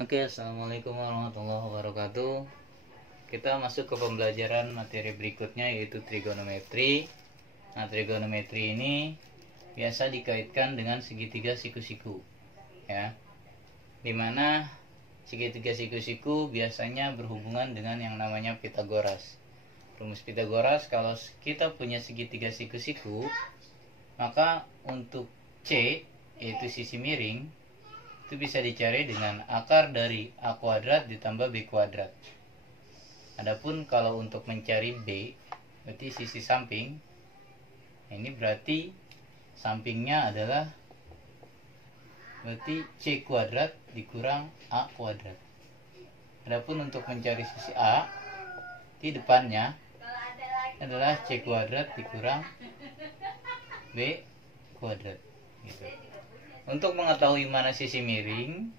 Oke, assalamualaikum warahmatullahi wabarakatuh. Kita masuk ke pembelajaran materi berikutnya, yaitu trigonometri. Nah, trigonometri ini biasa dikaitkan dengan segitiga siku-siku, ya. Dimana segitiga siku-siku biasanya berhubungan dengan yang namanya Pitagoras. Rumus Pitagoras, kalau kita punya segitiga siku-siku, maka untuk C, yaitu sisi miring, itu bisa dicari dengan akar dari A kuadrat ditambah B kuadrat. Adapun kalau untuk mencari B, berarti sisi samping, ini berarti sampingnya adalah berarti C kuadrat dikurang A kuadrat. Adapun untuk mencari sisi A, di depannya adalah C kuadrat dikurang B kuadrat, gitu. Untuk mengetahui mana sisi miring,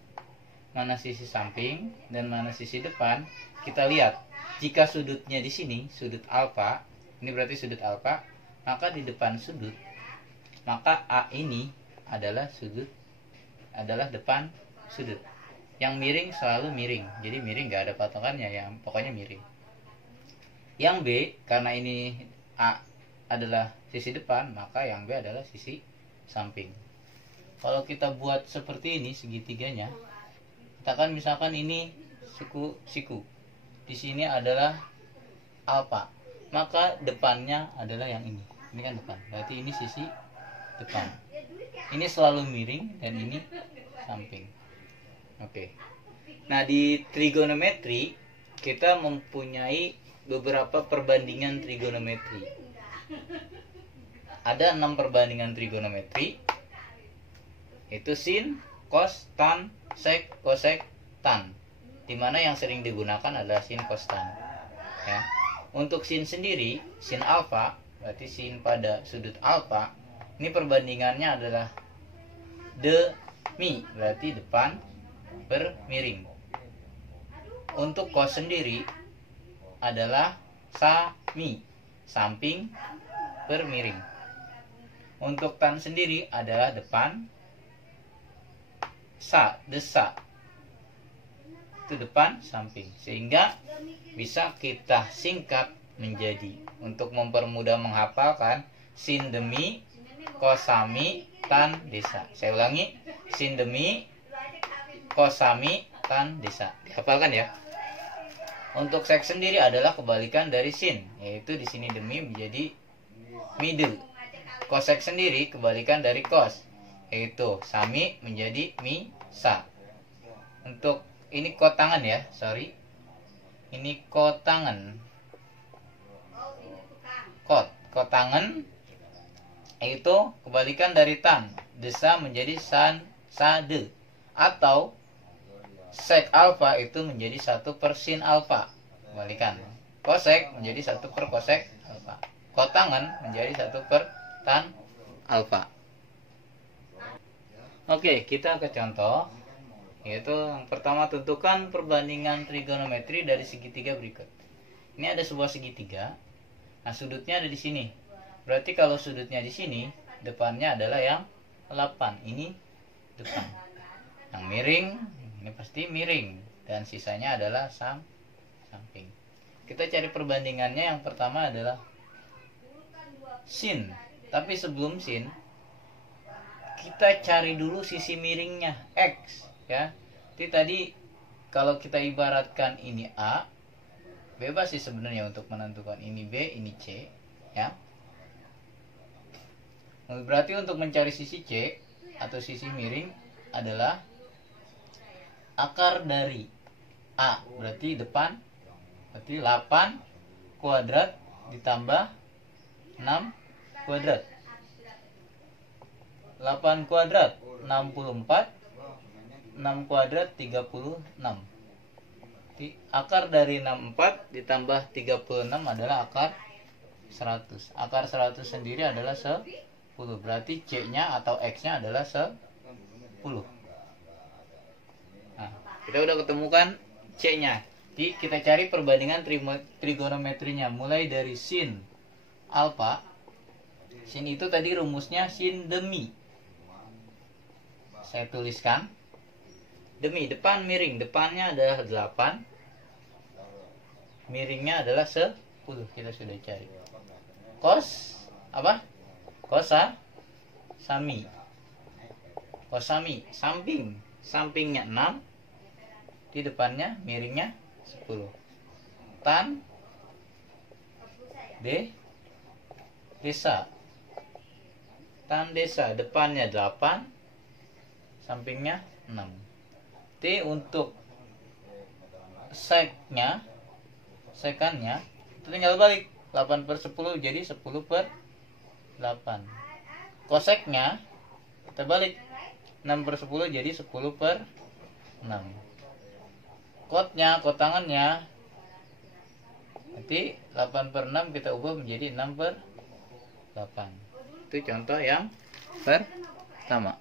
mana sisi samping, dan mana sisi depan, kita lihat. Jika sudutnya di sini, sudut alfa, ini berarti sudut alfa, maka di depan sudut, maka A ini adalah depan sudut. Yang miring selalu miring, jadi miring gak ada patokannya, yang pokoknya miring. Yang B, karena ini A adalah sisi depan, maka yang B adalah sisi samping. Kalau kita buat seperti ini segitiganya, katakan misalkan ini siku, di sini adalah alfa, maka depannya adalah yang ini. Ini kan depan, berarti ini sisi depan. Ini selalu miring dan ini samping. Oke. Nah, di trigonometri kita mempunyai beberapa perbandingan trigonometri. Ada 6 perbandingan trigonometri, itu sin, cos, tan, sek, kosek, tan. Dimana yang sering digunakan adalah sin, cos, tan, ya. Untuk sin sendiri, sin alfa, berarti sin pada sudut alfa, ini perbandingannya adalah demi, berarti depan per miring. Untuk cos sendiri adalah sami, samping per miring. Untuk tan sendiri adalah depan, desa, itu depan, samping. Sehingga bisa kita singkat menjadi, untuk mempermudah menghafalkan, sin demi, cos sami, tan desa. Saya ulangi, sin demi, cos sami, tan desa. Dihafalkan ya. Untuk sek sendiri adalah kebalikan dari sin, yaitu di sini demi menjadi middle. Kosek sendiri kebalikan dari cos, yaitu sami menjadi misa. Untuk ini kotangan ya, sorry. Ini kotangan. Kotangan itu kebalikan dari tan. Desa menjadi sade. Atau sek alfa itu menjadi 1 per sin alfa. Kebalikan. Kosek menjadi 1 per kosek alfa. Kotangan menjadi 1 per tan alfa. Oke, kita ke contoh. Yaitu yang pertama, tentukan perbandingan trigonometri dari segitiga berikut. Ini ada sebuah segitiga. Nah, sudutnya ada di sini. Berarti kalau sudutnya di sini, depannya adalah yang 8. Ini depan. Yang miring, ini pasti miring. Dan sisanya adalah samping. Kita cari perbandingannya. Yang pertama adalah sin. Tapi sebelum sin, kita cari dulu sisi miringnya, X, ya. Jadi tadi kalau kita ibaratkan ini A, bebas sih sebenarnya untuk menentukan ini B, ini C, ya. Berarti untuk mencari sisi C atau sisi miring adalah akar dari A, berarti depan, berarti 8 kuadrat ditambah 6 kuadrat. 8 kuadrat 64, 6 kuadrat 36. Jadi, akar dari 64 ditambah 36 adalah akar 100. Akar 100 sendiri adalah 10. Berarti C-nya atau X-nya adalah 10. Nah, kita udah ketemukan C-nya. Jadi kita cari perbandingan trigonometrinya. Mulai dari sin alfa. Sin itu tadi rumusnya sin demi. Saya tuliskan demi, depan miring, depannya adalah 8, miringnya adalah 10. Kita sudah cari. Kos apa? Kosa sami. Kosami, samping. Sampingnya 6, di depannya miringnya 10. Tan desa. Tan desa, depannya 8, sampingnya 6. T untuk sekannya itu tinggal balik 8/10 jadi 10/8. Koseknya kita balik 6/10 jadi 10/6. Kotnya, kotangannya nanti 8/6 kita ubah menjadi 6/8. Itu contoh yang pertama.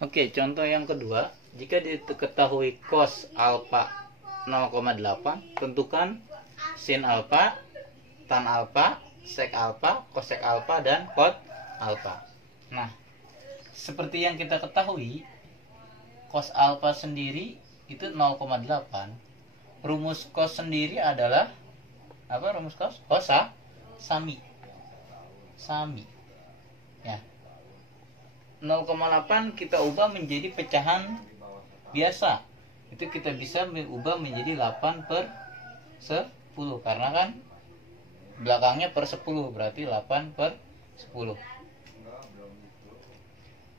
Oke, contoh yang kedua, jika diketahui cos alfa 0,8, tentukan sin alfa, tan alfa, sek alfa, kosek alfa, dan kot alfa. Nah, seperti yang kita ketahui, cos alfa sendiri itu 0,8. Rumus cos sendiri adalah apa? Rumus cos? Kosa sami. Ya. 0,8 kita ubah menjadi pecahan biasa. Itu kita bisa ubah menjadi 8/10 karena kan belakangnya per 10 berarti 8/10.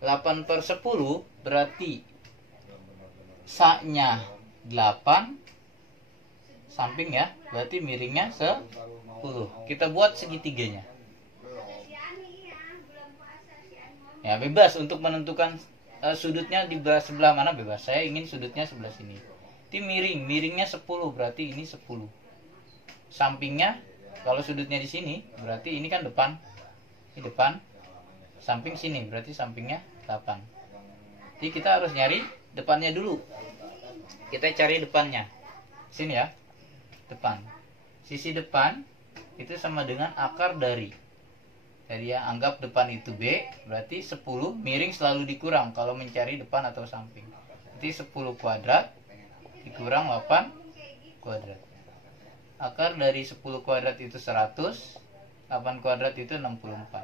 8/10 berarti saknya 8, samping ya, berarti miringnya 10. Kita buat segitiganya. Ya, bebas untuk menentukan sudutnya di sebelah mana, bebas. Saya ingin sudutnya sebelah sini. Ini miringnya 10 berarti ini 10. Sampingnya kalau sudutnya di sini berarti ini kan depan. Ini depan. Samping sini berarti sampingnya 8. Jadi kita harus nyari depannya dulu. Kita cari depannya. Sini ya. Depan. Sisi depan itu sama dengan akar dari. Jadi ya, anggap depan itu B, berarti 10, miring selalu dikurang kalau mencari depan atau samping. Jadi 10 kuadrat dikurang 8 kuadrat. Akar dari 10 kuadrat itu 100, 8 kuadrat itu 64.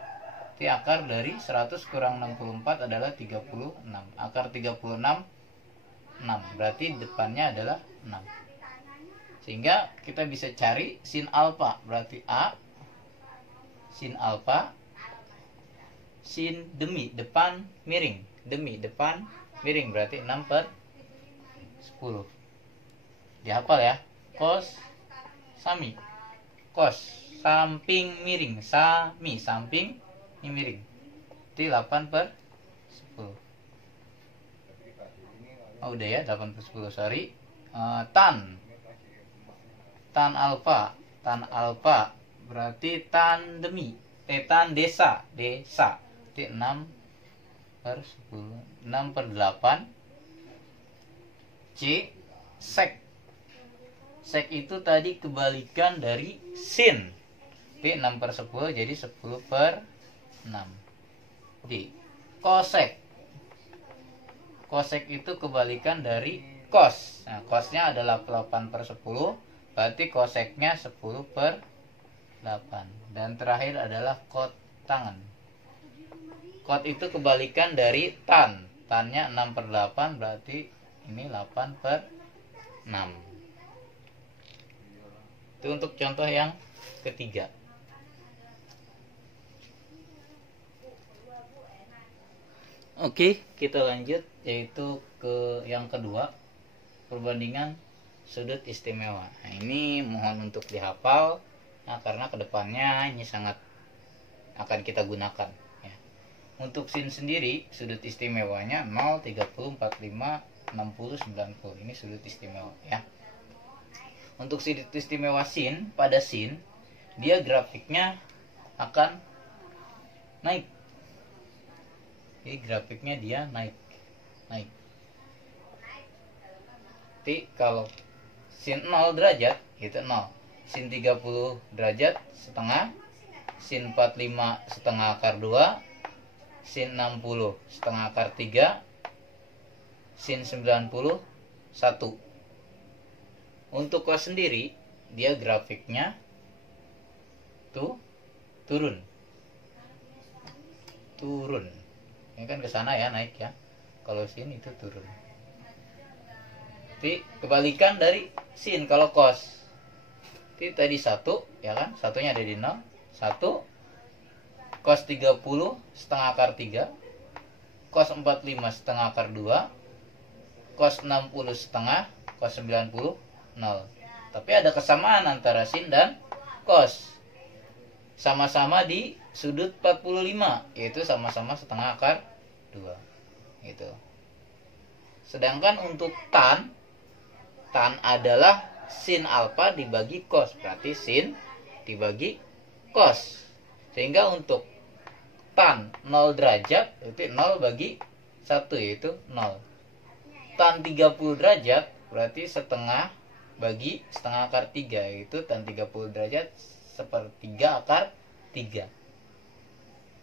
Jadi akar dari 100 kurang 64 adalah 36. Akar 36, 6. Berarti depannya adalah 6. Sehingga kita bisa cari sin alfa, berarti A, sin alfa, sin demi, depan miring, demi, depan miring, berarti 6/10. Dihafal ya. Kos sami, kos samping miring, sami, samping ini miring, jadi 8/10. Oh udah ya, 8/10, sorry. Tan alfa berarti tan demi, tan desa, jadi 6/10, 6/8. C sek itu tadi kebalikan dari sin, jadi 6/10 jadi 10/6. D kosek itu kebalikan dari kos. Nah, kosnya adalah 8/10, berarti koseknya 10/8. Dan terakhir adalah kot tangan. Kot itu kebalikan dari tan. Tannya 6/8, berarti ini 8/6. Itu untuk contoh yang ketiga. Oke, kita lanjut yaitu ke yang kedua, perbandingan sudut istimewa. Nah, ini mohon untuk dihafal, nah, karena kedepannya ini sangat akan kita gunakan. Ya. Untuk sin sendiri, sudut istimewanya 0, 30, 45, 60, 90. Ini sudut istimewa ya. Untuk sudut istimewa sin, pada sin, dia grafiknya akan naik. Jadi grafiknya dia naik. Jadi kalau sin 0 derajat itu 0, sin 30 derajat setengah, sin 45 setengah akar 2, sin 60 setengah akar 3, sin 91. Untuk cos sendiri dia grafiknya tuh turun. Ini kan ke sana ya, naik ya. Kalau sin itu turun. Jadi kebalikan dari sin kalau cos. Jadi tadi 1 ya kan, satunya ada di 0. 1 cos 30 setengah akar 3, cos 45 setengah akar 2, cos 60 setengah, cos 90 0. Tapi ada kesamaan antara sin dan cos. Sama-sama di sudut 45, yaitu sama-sama setengah akar 2. Gitu. Sedangkan untuk tan adalah sin alfa dibagi cos, berarti sin dibagi cos. Sehingga untuk tan 0 derajat itu 0 bagi 1, yaitu 0. Tan 30 derajat berarti setengah bagi setengah akar 3, yaitu tan 30 derajat sepertiga akar 3.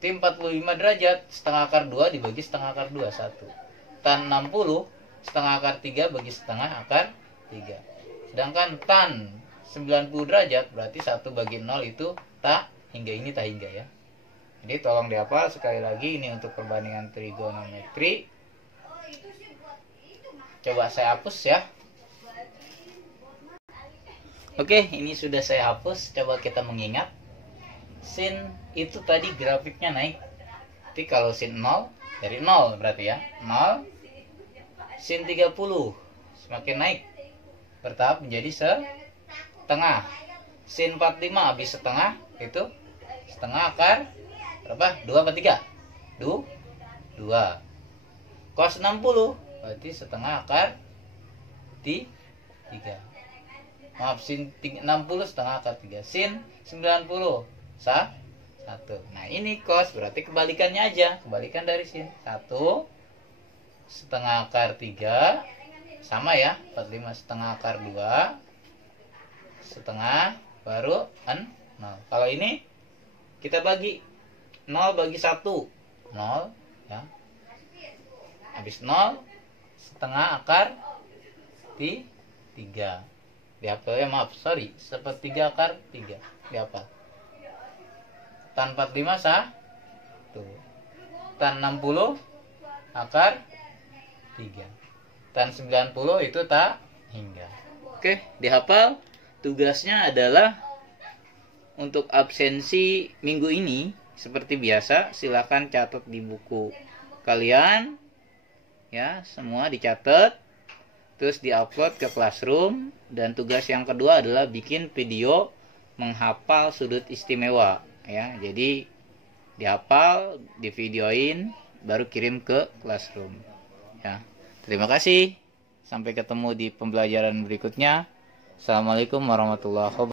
Tim 45 derajat setengah akar 2 dibagi setengah akar 2, 1. Tan 60 setengah akar 3 bagi setengah akar 3. Sedangkan tan 90 derajat berarti 1 bagi 0 itu tak hingga, ini tak hingga ya. Jadi tolong dihafal sekali lagi, ini untuk perbandingan trigonometri. Coba saya hapus ya. Oke, ini sudah saya hapus. Coba kita mengingat. Sin itu tadi grafiknya naik. Jadi kalau sin 0 dari 0 berarti ya. 0 sin 30 semakin naik bertahap menjadi setengah. Sin 45 habis setengah itu setengah akar berapa? 2 apa 3? 2. Cos 60 berarti setengah akar 3. Maaf, sin 60 setengah akar 3. Sin 90 1. Nah ini cos, berarti kebalikannya aja. Kebalikan dari sin 1 setengah akar 3. Sama ya, 45 setengah akar 2 setengah baru 0. Kalau ini kita bagi 0 bagi 1 0 ya. Habis 0 setengah akar 3. Dihafal ya, maaf, sorry, sepertiga akar 3 dihafal. Tan 45 tan 60 akar 3, tan 90 itu tak hingga. Oke, dihafal. Tugasnya adalah untuk absensi minggu ini seperti biasa, silakan catat di buku kalian ya, semua dicatat, terus diupload ke Classroom. Dan tugas yang kedua adalah bikin video menghafal sudut istimewa ya. Jadi dihafal, divideoin, baru kirim ke Classroom ya. Terima kasih, sampai ketemu di pembelajaran berikutnya. Assalamualaikum warahmatullahi wabarakatuh.